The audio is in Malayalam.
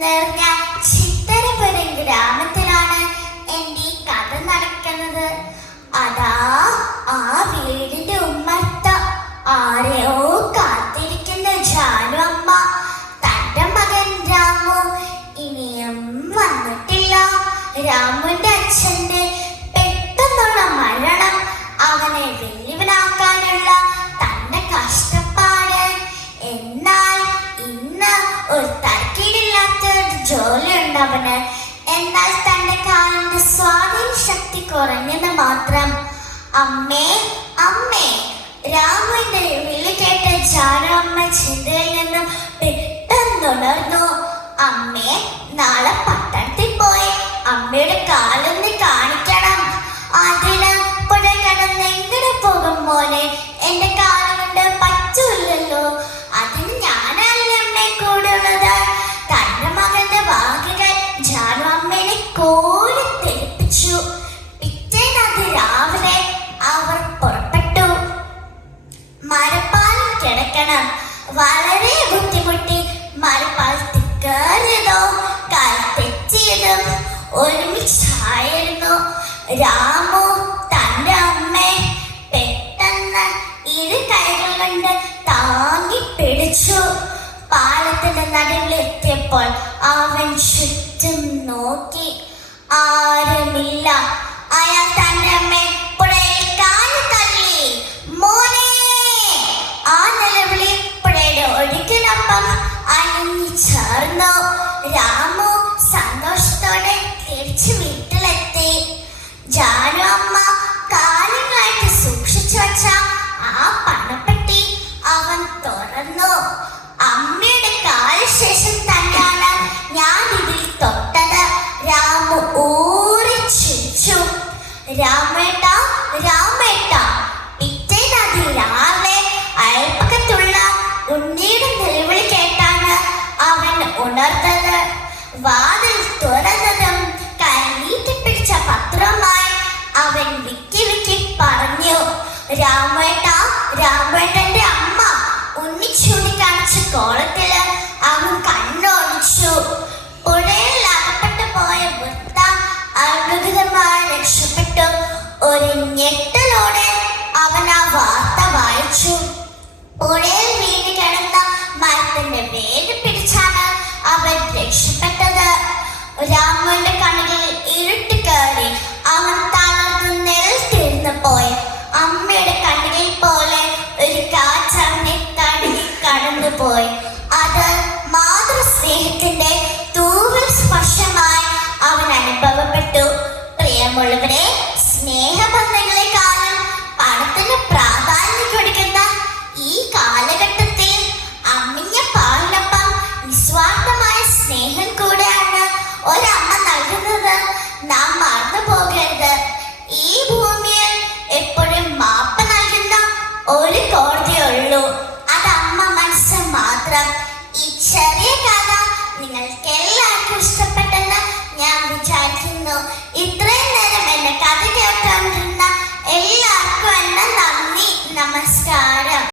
നിറഞ്ഞ ചിത്തരപുരം ഗ്രാമത്തിലാണ് എൻ്റെ ഈ കഥ നടക്കുന്നത്. അതാ ആ വീടിന്റെ ഉമ്മർത്ത ആരെയോ കാത്തിരിക്കുന്ന ജാനു അമ്മ. തന്റെ മകൻ രാമു ഇനിയും വന്നിട്ടില്ല. രാമുവിന്റെ അച്ഛന്റെ പെട്ടെന്നുള്ള മരണം അവനെ വെല്ലുവിനാക്കാനുള്ള തന്റെ കഷ്ടപ്പാട്. എന്നാൽ ഇന്ന് ഒരു തരക്കേടില്ലാത്ത ജോലി ഉണ്ടവന്. എന്നാൽ തന്റെ കാലിന്റെ സ്വാധീന ശക്തി കുറഞ്ഞെന്ന് മാത്രം. അമ്മേ അമ്മേ, രാമുവിന്റെ വിളി കേട്ട ജാനു അമ്മ ചിന്തയിൽ നിന്നും പെട്ടെന്നുണർന്നു. അമ്മേ, നാളെ പട്ടണത്തിൽ പോയി അമ്മയുടെ കാലൊന്ന് കാണിക്കണം. അതിന് പുഴ കടന്ന് എങ്ങനെ പോകും മോനെ? എന്റെ കാലം കൊണ്ട് പറ്റൂല്ലല്ലോ. അതിന് ഞാനല്ലേ അമ്മയെ കൂടെ ഉള്ളത്. തന്റെ മകന്റെ വാക്കുകൾ ജാനു അമ്മേനെ കോരി തെളിപ്പിച്ചു. പിറ്റേന്ന് രാവിലെ അവർ പുറപ്പെട്ടു. മരപ്പാലിൽ കിടക്കണം. വളരെ ബുദ്ധിമുട്ടി മരപ്പാലത്തിൽ കയറിയതോ കാൽ തെറ്റിയതും ഒരുമിച്ചായിരുന്നു. രാമു തന്റെ അമ്മയെ പെട്ടെന്ന് ഇരു കൈകൾ കൊണ്ട് താങ്ങി പിടിച്ചു. പാലത്തിന്റെ നടുവിലെത്തിയപ്പോൾ അവൻ ചുറ്റും നോക്കി. ആരുമില്ല. അയാൾ തന്റെ അമ്മയെ പുഴയിൽ കാല് തള്ളി. മോനെ! ആ നിലവിളി പുഴയുടെ ഒഴുക്കിനൊപ്പം അലിഞ്ഞു ചേർന്നു. രാമു സന്തോഷത്തോടെ തിരിച്ചു വീട്ടിലെത്തി. ജാനു അമ്മ കാലങ്ങളായിട്ട് സൂക്ഷിച്ചു വച്ച ആ പണപ്പെട്ടി അവൻ തുറന്നു. അമ്മയുടെ കാലശേഷം തന്നെയാണ് ഞാൻ ഇതിൽ തൊട്ടത്. രാമു ഊറിച്ചിരിച്ചു. രാമേട്ട, രാമേട്ട. പിറ്റേന്ന് രാവിലെ അയൽപ്പക്കത്തുള്ള ഉണ്ണിയുടെ നിലവിളി കേട്ടാണ് അവൻ ഉണർന്നത്. വാതിൽ തുറന്നതും കൈനീട്ടി പിടിച്ച പത്രവുമായി അവൻ വിക്കി വിക്കി പറഞ്ഞു, രാമേട്ട, രാമേട്ടന്റെ അമ്മ. ഉണ്ണി ചൂണ്ടിക്കാണിച്ച കോളത്തില് അവൻ കണ്ണോടിച്ചു. പുഴയിൽ അകപ്പെട്ടു പോയ വൃത്ത അത്ഭുതമായി രക്ഷപ്പെട്ടു. ഒരു ഞെട്ടലോടെ അവൻ ആ വാർത്ത വായിച്ചു. പുഴയിൽ വീണ് കിടന്ന മരത്തിന്റെ വേര് പിടിച്ചാണ് അവൻ രക്ഷപ്പെട്ടത്. രാമുവിന്റെ കണ്ണുകളിൽ ഇരുട്ട് കയറി. അവൻ തളർന്ന് നിലത്തിരുന്ന് പോയി. അമ്മയുടെ കണ്ണുകളിൽ പോലെ ഒരു കാറ്റ് അവനെ തടകി കടന്നുപോയി. അത് മാതൃസ്നേഹത്തിന്റെ തൂവൽ സ്പർശമായി അവൻ അനുഭവപ്പെട്ടു. പ്രിയമുള്ളവരെ, സ്നേഹബന്ധങ്ങളെക്കാളും പണത്തിന് പ്രാധാന്യം കൊടുക്കുന്ന ഈ കാലഘട്ടത്തിൽ അമ്മിഞ്ഞ പാലിനൊപ്പം നിസ്വാർത്ഥമായ സ്നേഹം കൂടെയാണ് ഒരമ്മ നൽകുന്നത്. നാം മറന്നു പോകരുത്. ഈ ഭൂമിയിൽ എപ്പോഴും മാപ്പ് നൽകുന്ന ഒരു കോടതിയുള്ളൂ. അത് അമ്മ മനസ്സ് മാത്രം. ഈ ചെറിയ കഥ നിങ്ങൾക്ക്